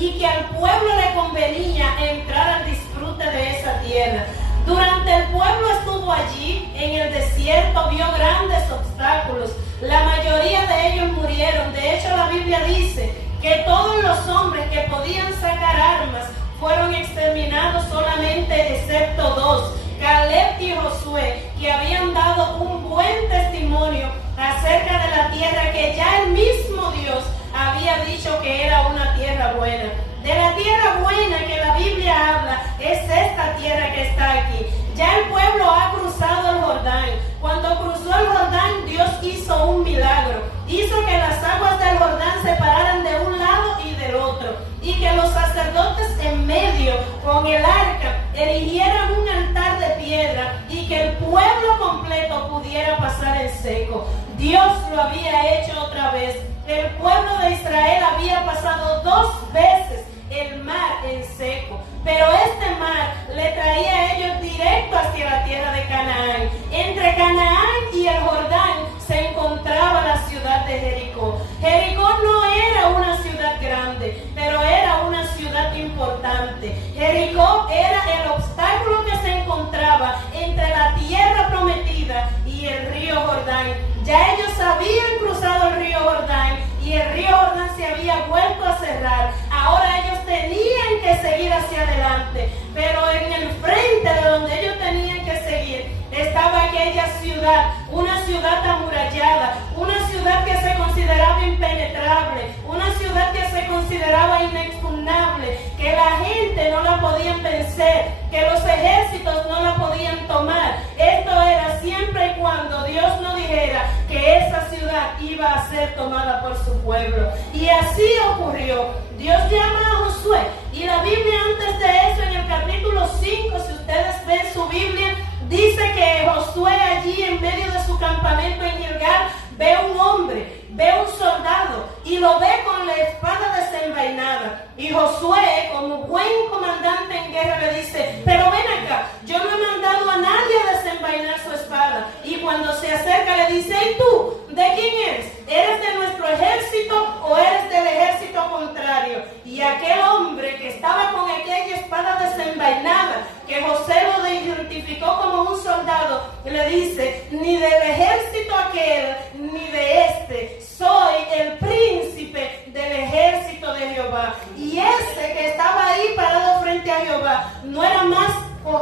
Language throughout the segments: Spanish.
y que al pueblo le convenía entrar al disfrute de esa tierra. Durante el pueblo estuvo allí, en el desierto, vio grandes obstáculos. La mayoría de ellos murieron. De hecho, la Biblia dice que todos los hombres que podían sacar armas fueron exterminados solamente excepto dos, Caleb y Josué, que habían dado un buen testimonio acerca de la tierra que ya el mismo Dios había dicho que era una tierra buena. De la tierra buena que la Biblia habla es esta tierra que está aquí. Ya el pueblo ha cruzado el Jordán. Cuando cruzó el Jordán, Dios hizo un milagro. Hizo que las aguas del Jordán se pararan de un lado y del otro, y que los sacerdotes en medio con el arca erigieran un altar de piedra y que el pueblo completo pudiera pasar en seco. Dios lo había hecho otra vez. El pueblo de Israel había pasado 2 veces el mar en seco, pero este mar le traía a ellos directo hacia la tierra de Canaán. Entre Canaán y el Jordán se encontraba la ciudad de Jericó. Jericó no era una ciudad grande, pero era una ciudad importante. Jericó era el obstáculo que se encontraba entre la tierra prometida y el río Jordán. Ya ellos habían cruzado el río Jordán y el río Jordán se había vuelto a cerrar. Ahora ellos tenían que seguir hacia adelante, pero en el frente de donde ellos tenían que seguir estaba aquella ciudad, una ciudad amurallada, una ciudad que se consideraba impenetrable, una ciudad que se consideraba inexpugnable, que la gente no la podía vencer, que los ejércitos no la podían tomar. Esto era siempre y cuando Dios no dijera que esa ciudad iba a ser tomada por su pueblo. Y así ocurrió. Dios llama a Josué, y la Biblia antes de eso, en el capítulo 5, si ustedes ven su Biblia, dice que Josué allí en medio de su campamento en Gilgal ve un hombre, ve un soldado y lo ve con la espada desenvainada. Y Josué, como buen comandante en guerra, le dice: pero ven acá, yo no he mandado a nadie a desenvainar su espada. Y cuando se acerca le dice: ¿y tú? ¿De quién eres? ¿Eres de nuestro ejército o eres del ejército contrario? Y aquel hombre que estaba con aquella espada desenvainada, que José lo identificó como un soldado, le dice: ni del ejército aquel, ni de este, soy el príncipe del ejército de Jehová. Y ese que estaba ahí parado frente a Jehová no era más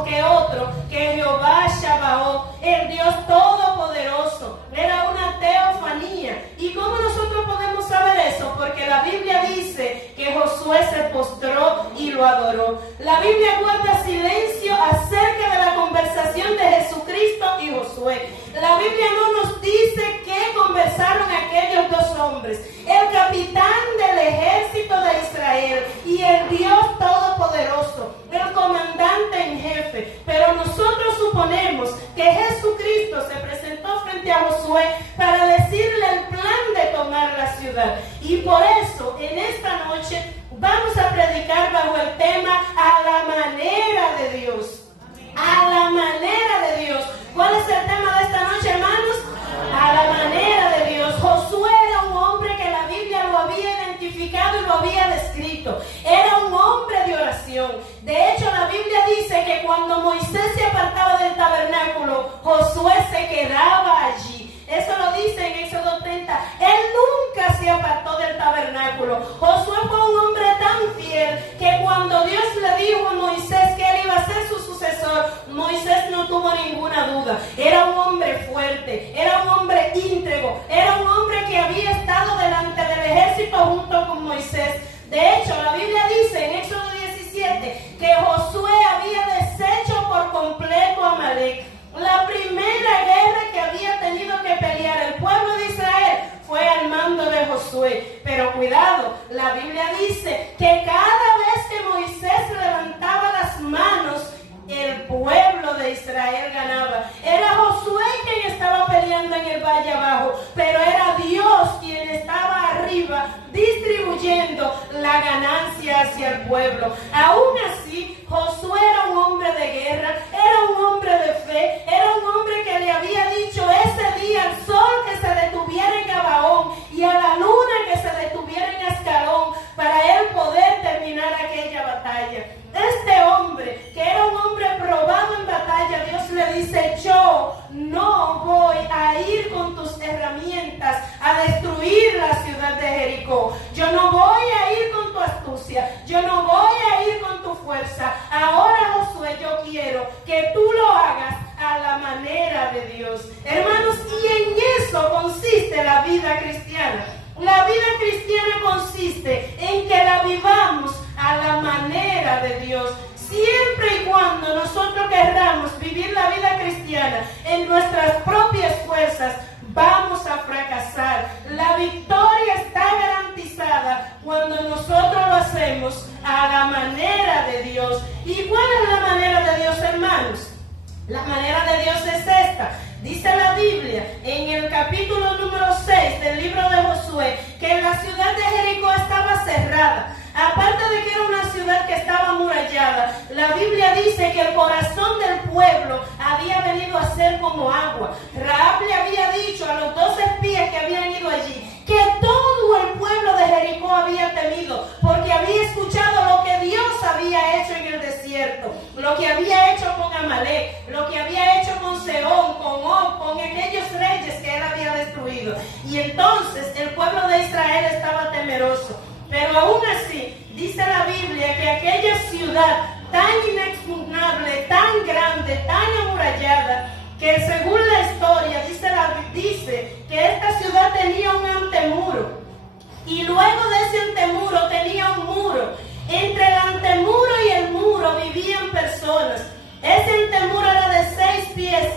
que otro que Jehová Shabaoth, el Dios todopoderoso. Era una teofanía. ¿Y cómo nosotros podemos saber eso? Porque la Biblia dice que Josué se postró y lo adoró. La Biblia guarda silencio acerca de la conversación de Jesucristo y Josué. La Biblia no nos dice qué conversaron aquellos dos hombres, el capitán del ejército de Israel y el Dios todopoderoso, el comandante en jefe. Pero nosotros suponemos que Jesucristo se presentó frente a Josué para decirle el plan de tomar la ciudad. Y por eso en esta noche vamos a predicar bajo el tema a la manera de Dios. A la manera de Dios. ¿Cuál es el tema de esta noche, hermanos? A la manera de Dios. Josué era un hombre que la Biblia lo había identificado y lo había descrito. Era un hombre de oración. De hecho, la Biblia dice que cuando Moisés se apartaba del tabernáculo, Josué se quedaba allí. Eso lo dice en Éxodo 30. Él nunca se apartó del tabernáculo. Josué fue un hombre tan fiel que cuando Dios le dijo a Moisés que él iba a ser su sucesor, Moisés no tuvo ninguna duda. Era un hombre fuerte, era un hombre íntegro, era un hombre que había estado delante del ejército junto con Moisés. De hecho, la Biblia dice en Éxodo 17 que Josué había deshecho por completo a Amalek. La primera guerra que había tenido que pelear el pueblo de Israel fue al mando de Josué. Pero cuidado, la Biblia dice que cada vez que Moisés levantaba las manos, el pueblo de Israel ganaba. Era Josué quien estaba peleando en el valle abajo, pero era Dios quien estaba arriba distribuyendo la ganancia hacia el pueblo. Aún así, Josué era un hombre de guerra, era un hombre de fe, era un hombre que le había dicho ese día al sol que se detuviera en Gabaón y a la luna que se detuviera en Ascalón para él poder terminar astucia, yo no voy a ir con tu fuerza. Ahora, Josué, yo quiero que tú lo hagas a la manera de Dios. Hermanos, y en eso consiste la vida cristiana. La vida cristiana consiste en que la vivamos a la manera de Dios. Siempre y cuando nosotros querramos vivir la vida cristiana en nuestras propias fuerzas, vamos a fracasar. La victoria está garantizada cuando nosotros lo hacemos a la manera de Dios. ¿Y cuál es la manera de Dios, hermanos? La manera de Dios es esta. Dice la Biblia en el capítulo número 6 del libro de Josué que la ciudad de Jericó estaba cerrada. Aparte de que era una ciudad que estaba amurallada, la Biblia dice que el corazón del pueblo había venido a ser como agua. Rahab le había dicho a los 12 espías que habían ido allí que todo el pueblo de Jericó había temido, porque había escuchado lo que Dios había hecho en el desierto, lo que había hecho con Amalek, lo que había hecho con Sehón, con Og, con aquellos reyes que él había destruido. Y entonces el pueblo de Israel estaba temeroso. Pero aún así, dice la Biblia que aquella ciudad tan inexpugnable, tan grande, tan amurallada, que según la historia dice que esta ciudad tenía un antemuro. Y luego de ese antemuro tenía un muro. Entre el antemuro y el muro vivían personas. Ese antemuro era de 6 pies,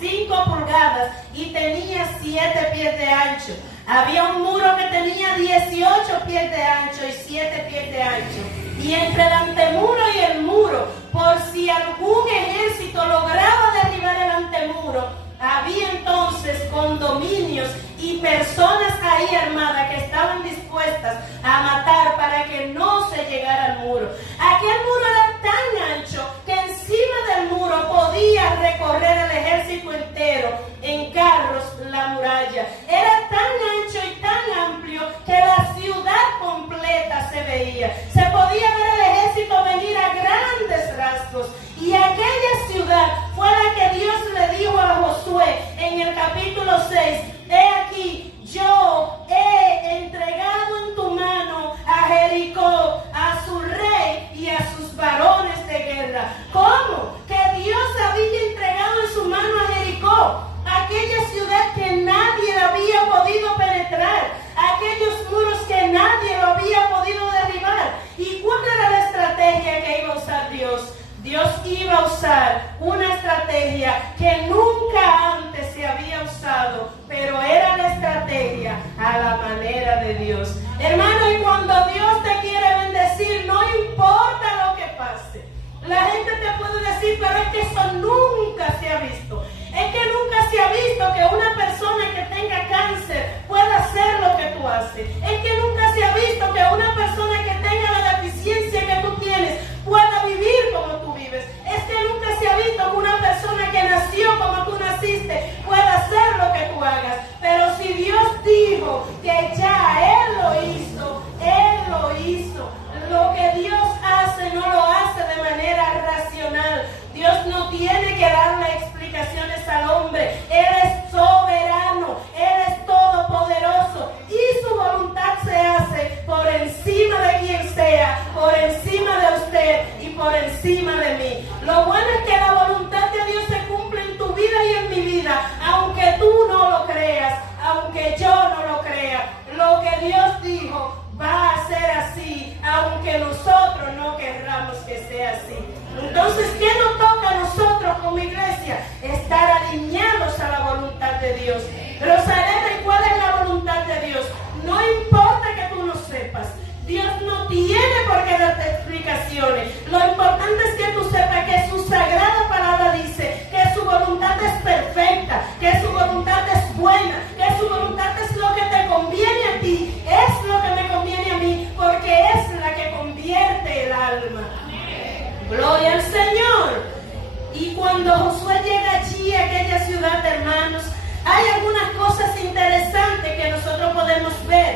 5 pulgadas y tenía 7 pies de ancho. Había un muro que tenía 18 pies de ancho y 7 pies de ancho. Y entre el antemuro y el muro, por si algún ejército lograba derribar el antemuro, había entonces condominios y personas ahí armadas que estaban dispuestas a matar para que no se llegara al muro. Aquel muro era tan ancho que encima del muro podía recorrer el ejército entero en carros la muralla. Era tan ancho y tan amplio que la ciudad completa se veía. Se podía ver el ejército venir a grandes rasgos. Y aquella ciudad fue la que Dios le dijo a Josué en el capítulo 6, he aquí, yo he entregado en tu mano a Jericó, a su rey y a sus varones de guerra. ¿Cómo? Que Dios había entregado en su mano a Jericó, aquella ciudad que nadie había podido penetrar, aquellos muros que nadie lo había podido derribar. ¿Y cuál era la estrategia que iba a usar Dios? Dios iba a usar una estrategia que nunca antes se había usado, pero era la estrategia a la manera de Dios. Hermano, y cuando Dios te quiere bendecir, no importa lo que pase. La gente te puede decir, pero es que eso nunca se ha visto. Es que nunca se ha visto que una persona que tenga cáncer pueda hacer lo que tú haces. Es que nunca se ha visto que una persona que tenga la deficiencia que tú tienes pueda vivir como tú vives. Es que nunca se ha visto que una persona que nació como tú naciste pueda hacer lo que tú hagas. Pero si Dios dijo que ya Él lo hizo, Él lo hizo. Lo que Dios hace no lo hace de manera racional. Dios no tiene que darle explicaciones al hombre. Él es soberano, Él es todopoderoso y su voluntad se hace por encima de quien sea, por encima de usted y por encima de mí. Lo bueno es que la voluntad de Dios se cumple en tu vida y en mi vida, aunque tú no lo creas, aunque yo no lo crea. Lo que Dios dijo va a ser así, aunque nosotros no querramos que sea así. Entonces, ¿qué nos toca a nosotros como iglesia? Estar alineados a la voluntad de Dios. Pero ¿sabes cuál es la voluntad de Dios? No importa que tú no sepas. Dios no tiene por qué darte explicaciones. Lo importante es que tú sepas que su sagrada palabra dice que su voluntad es perfecta, que su voluntad es buena, que su voluntad es lo que te conviene a ti, es lo que me conviene a mí, porque es la que convierte el alma. Gloria al Señor. Y cuando Josué llega allí a aquella ciudad, hermanos, hay algunas cosas interesantes que nosotros podemos ver.